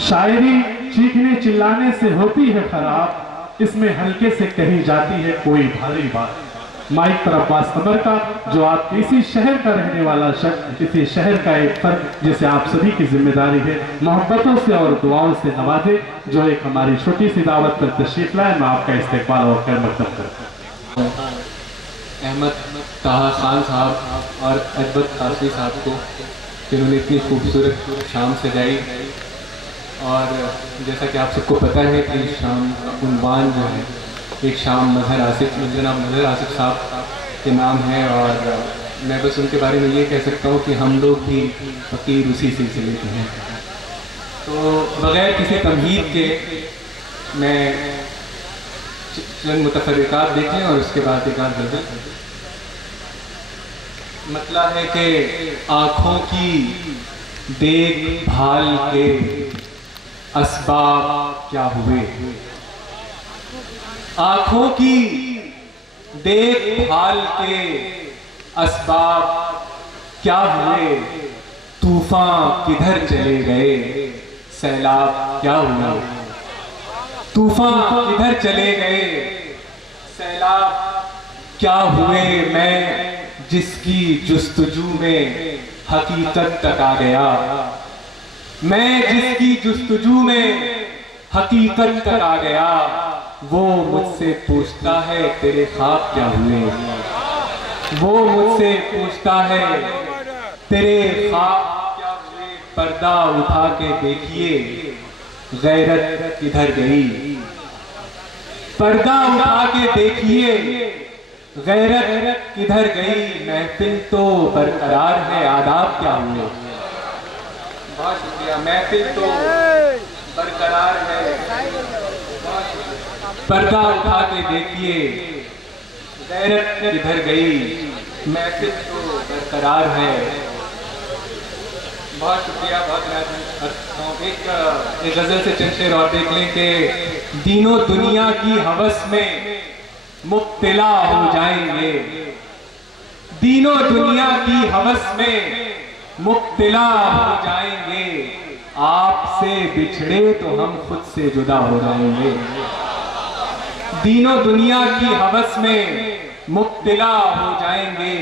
शायरी चीखने चिल्लाने से होती है खराब, इसमें हल्के से कही जाती है कोई भारी बात। माइक पर अब्बास कमर का, जो आपके इसी शहर का रहने वाला शख्स, इसी शहर का एक फर्द जिसे आप सभी की जिम्मेदारी है मोहब्बतों से और दुआओं से नवाजे, जो एक हमारी छोटी सी दावत पर तशरीफ लाए। मैं आपका इस्तेकबाल और खैर मकदम करता हूं। अहमद ताहा खान साहब और अजबत काशी साहब को, जिन्होंने इतनी खूबसूरत शाम सजाई। और जैसा कि आप सबको पता है कि शाम का उन्वान जो है एक शाम मजहर आसिफ, जनाब मजहर आसिफ साहब के नाम है। और मैं बस उनके बारे में ये कह सकता हूँ कि हम लोग भी फ़कीर उसी सिलसिले के हैं। तो बग़ैर किसी तमहीद के मैं चंद मुतफर्रिकात देख लें और उसके बाद एक आध गज़ल। मतलब है कि आँखों की देखभाल के असबाब क्या हुए, आँखों की देखभाल के असबाब क्या हुए, तूफान किधर चले गए, सैलाब क्या हुआ, तूफान किधर चले गए, सैलाब क्या हुए। मैं जिसकी जुस्तजू में हकीकत तक आ गया, मैं जिसकी जुस्तजू में हकीकत तक आ गया, वो मुझसे पूछता है तेरे ख्वाब क्या हुए, वो मुझसे पूछता है तेरे ख्वाब क्या हुए। पर्दा उठा के देखिए गैरत किधर गई, पर्दा उठा के देखिए गैरत किधर गई। महफिल तो बरकरार है, आदाब क्या हुए। बहुत शुक्रिया। महफिल तो बरकरार है, पर्दा उठा के देखिए गैरत किधर गई, महफिल तो बरकरार है। बहुत शुक्रिया। बहुत एक गजल से चंद शेर और देख लें कि दीनों दुनिया की हवस में मुब्तला हो जाएंगे, दीनों दुनिया की हवस में मुब्तला हो जाएंगे। आपसे बिछड़े तो हम खुद से जुदा हो जाएंगे, दीनों दुनिया की हवस में मुब्तला हो जाएंगे।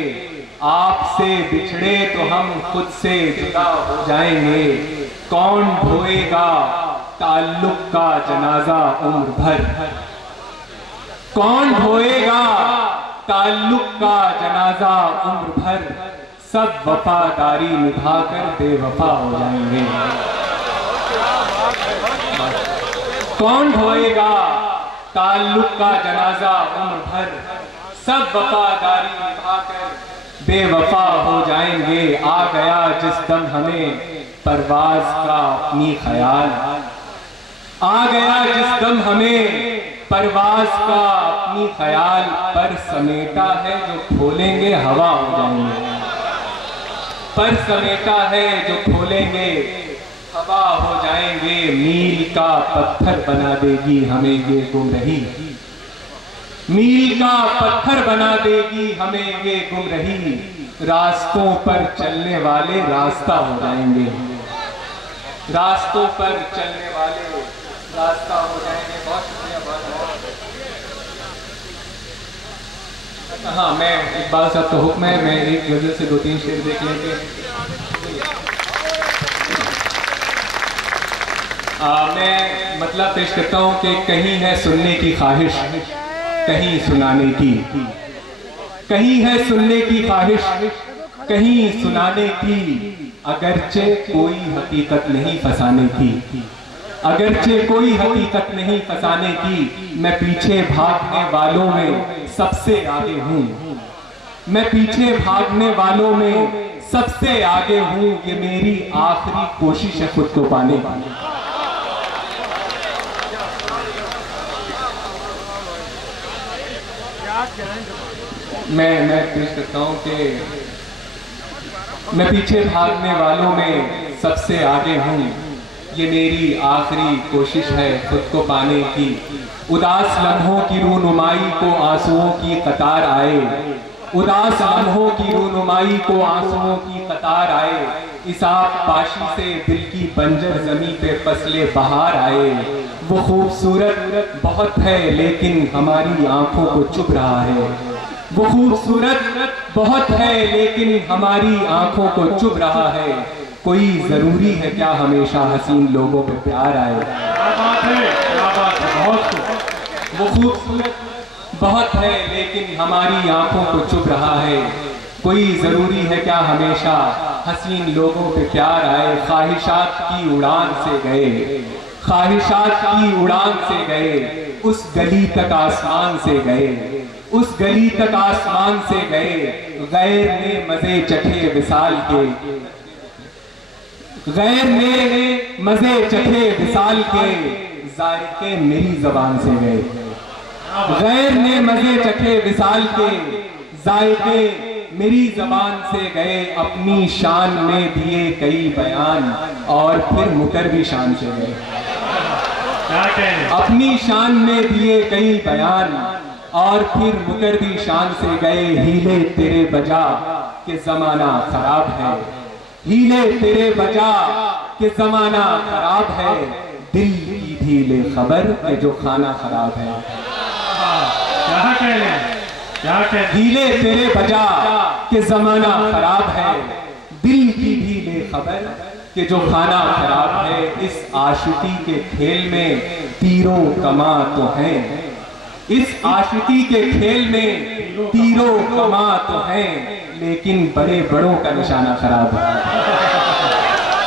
आपसे बिछड़े तो हम खुद से जुदा हो जाएंगे। कौन ढोएगा ताल्लुक का जनाजा उम्र भर, कौन ढोएगा ताल्लुक का जनाजा उम्र भर। सब वफादारी निभाकर बेवफा हो जाएंगे। कौन ढोएगा ताल्लुक का जनाजा उम्र भर, सब वफादारी निभाकर बेवफा हो जाएंगे। आ गया जिस दम हमें परवाज का अपनी ख्याल, आ गया जिस दम हमें परवाज का अपनी ख्याल। पर समेटा है जो खोलेंगे हवा हो जाएंगे, पर समेटा है जो खोलेंगे हवा हो जाएंगे। मील का पत्थर बना देगी हमें ये गुमराही, मील का पत्थर बना देगी हमें ये गुमराही। रास्तों पर चलने वाले रास्ता हो जाएंगे, रास्तों पर चलने वाले रास्ता हो जाएंगे। बहुत शुक्रिया। हाँ, मैं इकबाल साहब का हुक्म है, मैं एक गजल से 2-3 शेर देख लेंगे। मैं मतलब पेश करता हूँ कि कहीं है सुनने की ख्वाहिश, कहीं सुनाने की, कहीं है सुनने की ख्वाहिश, कहीं सुनाने की। अगरचे कोई हकीकत नहीं फसाने की, अगरचे कोई हकीकत नहीं फसाने की। मैं पीछे भागने वालों में सबसे आगे हूँ, मैं पीछे भागने वालों में सबसे आगे हूँ। ये मेरी आखिरी कोशिश है खुद को पाने की। मैं पेश करता हूँ कि मैं पीछे भागने वालों में सबसे आगे हूँ। ये मेरी आखिरी कोशिश है खुद को पाने की। उदास लम्हों की रूनुमाई को आंसुओं की कतार आए, उदास लम्हों की रूनुमाई को आंसुओं की कतार आए। इस आप पाशी से दिल की बंजर जमी पे फसले बहार आए। वो खूबसूरत बहुत है लेकिन हमारी आंखों को चुभ रहा है। वो खूबसूरत बहुत है लेकिन हमारी आंखों को चुभ रहा है। कोई जरूरी है क्या हमेशा हसीन लोगों पे प्यार आए। क्या बात है, क्या बात है, बहुत खूब। वो खूबसूरत बहुत है लेकिन हमारी आंखों को चुभ रहा है। कोई जरूरी है क्या हमेशा हसीन लोगों पे प्यार आए। ख्वाहिशात की उड़ान से गए, ख्वाहिशात की उड़ान से गए, उस गली तक आसमान से गए, उस गली तक आसमान से गए। गैर ने मजे चखे विसाल के, गैर ने मजे चखे विसाल के, जायके मेरी जबान से गए। गैर ने मजे चखे विसाल के, जायके मेरी जबान से गए। अपनी शान में दिए कई बयान और फिर मुकर भी शान से गए। क्या कहें? अपनी शान में दिए कई बयान और फिर मुकर भी शान से गए। हीले तेरे बजा के जमाना खराब है, हीले तेरे बजा के जमाना खराब है। दिल की भी ले खबर के जो खाना खराब है। क्या कह रहे हैं? क्या कह रहे हैं? हीले तेरे बजा के जमाना खराब है, दिल की भी ले खबर कि जो खाना खराब है। इस आशिकी के खेल में तीरों कमा तो है, इस आशिकी के खेल में तीरों कमा तो है, लेकिन बड़े बड़ों का निशाना खराब है।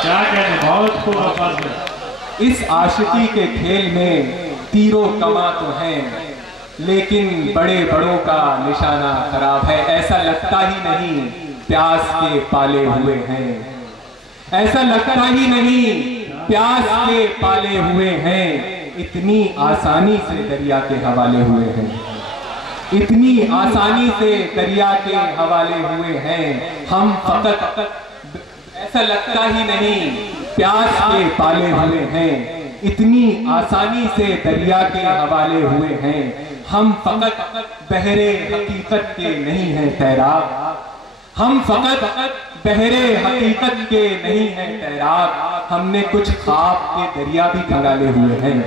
क्या कह रहे हैं? बहुत खूब आवाज में। इस आशिकी के खेल में तीरों कमा तो है, लेकिन बड़े बड़ों का निशाना खराब है। ऐसा लगता ही नहीं प्यास के पाले हुए हैं, ऐसा लगता ही नहीं प्यास के पाले हुए हैं। इतनी आसानी से दरिया के हवाले हुए हैं, इतनी आसानी से दरिया के हवाले हुए हैं। हम फकत, ऐसा लगता ही नहीं प्यास के पाले हुए हैं, इतनी आसानी से दरिया के हवाले हुए हैं। हम फकत बहरे हकीकत के नहीं हैं तैराक, हम फकत बहरे हकीकत के नहीं हैं तैराक। हमने कुछ ख्वाब के दरिया भी खंगाले हुए हैं,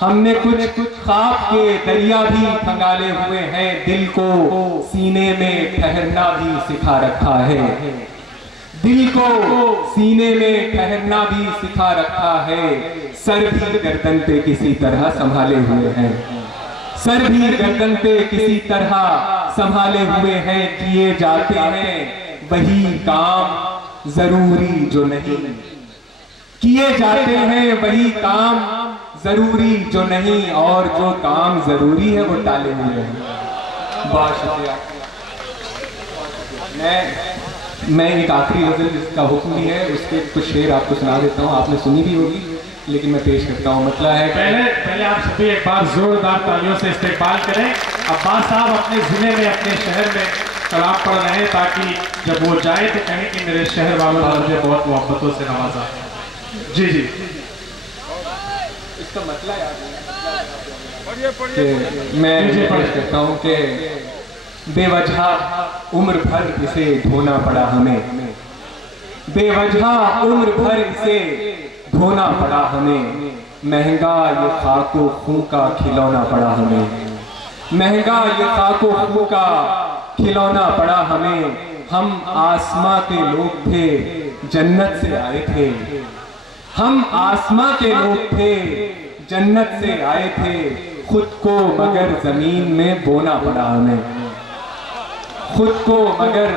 हमने कुछ ख्वाब के दरिया भी खंगाले हुए हैं। दिल को सीने में ठहरना भी सिखा रखा है, दिल को सीने में ठहरना भी सिखा रखा है। सर भी गर्दन पे किसी तरह संभाले हुए हैं, सर भी गर्दन पे किसी तरह संभाले हुए हैं। किए जाते हैं वही काम जरूरी जो नहीं, किए जाते हैं वही काम जरूरी जो नहीं, और जो काम जरूरी है वो टाले हुए हैं। बहुत शुक्रिया। मैं एक आखिरी गजल जिसका हुक्म भी है उसके कुछ शेर आपको सुना देता हूँ। आपने सुनी भी होगी लेकिन मैं पेश करता हूँ। मतलब है पहले आप सभी एक बार जोरदार तालियों से इस्तेकबाल करें। अब्बास साहब अपने जिले में, अपने शहर में कलाम पढ़ रहे हैं ताकि जब वो जाए तो कहें कि मेरे शहर वालों ने मुझे बहुत मोहब्बतों से नवाजा। जी जी, इसका मतलब मैं पेश करता हूँ कि बेवजह उम्र भर इसे ढोना पड़ा हमें, बेवजह उम्र भर इसे ढोना पड़ा हमें। महंगा ये खाको खूं का खिलौना पड़ा हमें, महंगा ये खाको खूं का खिलौना पड़ा हमें। हम आसमां के लोग थे जन्नत से आए थे, हम आसमां के लोग थे जन्नत से आए थे। खुद को मगर जमीन में बोना पड़ा हमें, खुद को मगर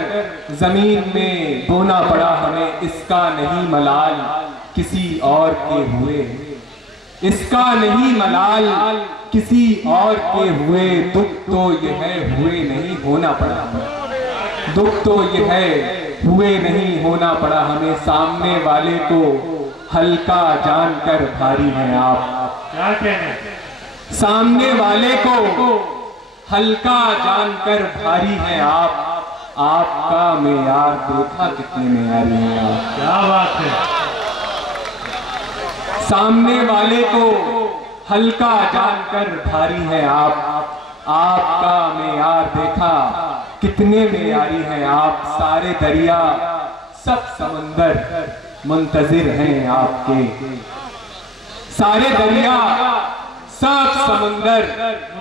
जमीन में बोना पड़ा हमें। इसका नहीं मलाल किसी और के हुए, इसका नहीं मलाल किसी और के हुए। दुख तो यह है हुए नहीं होना पड़ा हमें, दुख तो यह है हुए नहीं होना पड़ा हमें। सामने वाले को हल्का जानकर भारी हैं आप, क्या कहने? सामने वाले को हल्का जानकर भारी हैं आप। आपका मेयार देखा कितने मेयारी हैं आप। क्या बात है? सामने वाले को हल्का जानकर भारी हैं आप। आपका मेयार देखा कितने मेयारी हैं आप। सारे दरिया सब समंदर मुंतजिर हैं आपके, सारे दरिया सब समंदर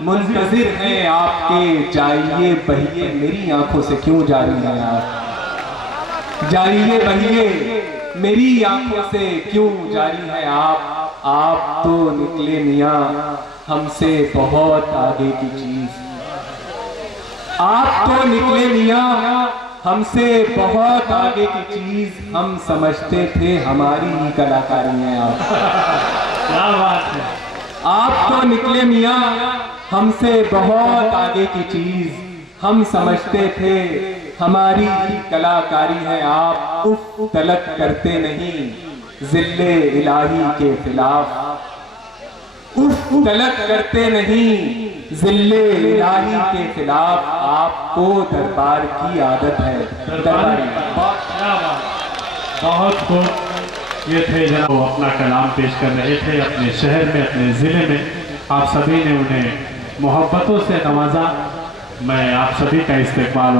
मुंतजिर हैं आपके। जाइए बहिए मेरी आंखों से क्यों जारी हैं आप, जाइए बहिए मेरी आंखों से क्यों जारी है आप तो निकले मियां हमसे बहुत आगे की चीज, आप तो निकले मियां हमसे बहुत आगे की चीज। हम समझते थे हमारी ही कलाकारी है आप। क्या बात है। आप तो निकले मियां हमसे बहुत आगे की चीज, हम समझते थे हमारी ही कलाकारी है आप। उफ तलक करते नहीं जिल्ले इलाही के खिलाफ, उफ तलक करते नहीं जिल्ले इलाही के खिलाफ। आपको दरबार की आदत है, दरबारी। बहुत खूब। ये थे जनाब वो अपना कलाम पेश कर रहे थे अपने शहर में, अपने ज़िले में। आप सभी ने उन्हें मोहब्बतों से नवाजा। मैं आप सभी का इस्तेक़बाल